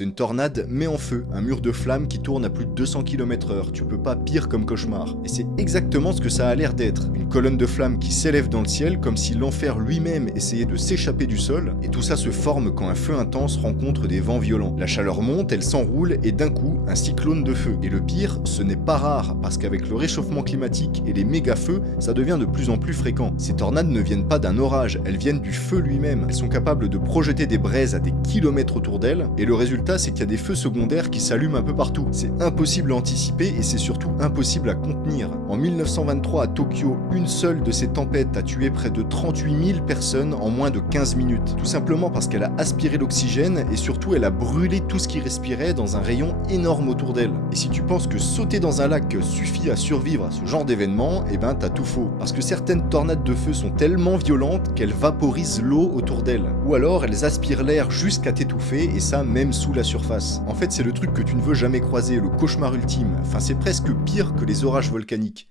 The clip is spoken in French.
C'est une tornade mais en feu, un mur de flammes qui tourne à plus de 200 km/h. Tu peux pas pire comme cauchemar. Et c'est exactement ce que ça a l'air d'être. Une colonne de flammes qui s'élève dans le ciel comme si l'enfer lui-même essayait de s'échapper du sol. Et tout ça se forme quand un feu intense rencontre des vents violents. La chaleur monte, elle s'enroule et d'un coup, un cyclone de feu. Et le pire, ce n'est pas rare parce qu'avec le réchauffement climatique et les méga-feux, ça devient de plus en plus fréquent. Ces tornades ne viennent pas d'un orage, elles viennent du feu lui-même. Elles sont capables de projeter des braises à des kilomètres autour d'elles, et le résultat c'est qu'il y a des feux secondaires qui s'allument un peu partout. C'est impossible à anticiper et c'est surtout impossible à contenir. En 1923 à Tokyo, une seule de ces tempêtes a tué près de 38 000 personnes en moins de 15 minutes. Tout simplement parce qu'elle a aspiré l'oxygène et surtout elle a brûlé tout ce qui respirait dans un rayon énorme autour d'elle. Et si tu penses que sauter dans un lac suffit à survivre à ce genre d'événement, eh ben t'as tout faux. Parce que certaines tornades de feu sont tellement violentes qu'elles vaporisent l'eau autour d'elles. Ou alors elles aspirent l'air jusqu'à t'étouffer et ça même sous la surface. En fait c'est le truc que tu ne veux jamais croiser, le cauchemar ultime. Enfin c'est presque pire que les orages volcaniques.